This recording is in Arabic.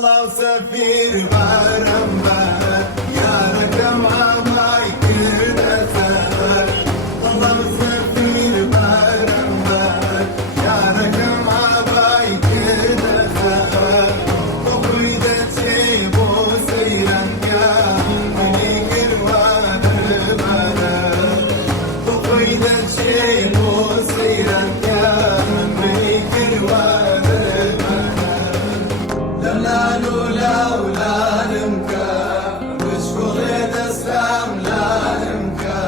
الله وسفير غرمه يا رقم ما يكنسل الله وسفير غرمه يا رقم ما يكنسل وإذا تجيبوا سيرا يا مليك الوان البلد وإذا تجيبوا سيرا يا مليك الوان لا ولا نمكا وش بغيت اسلام لا نمكا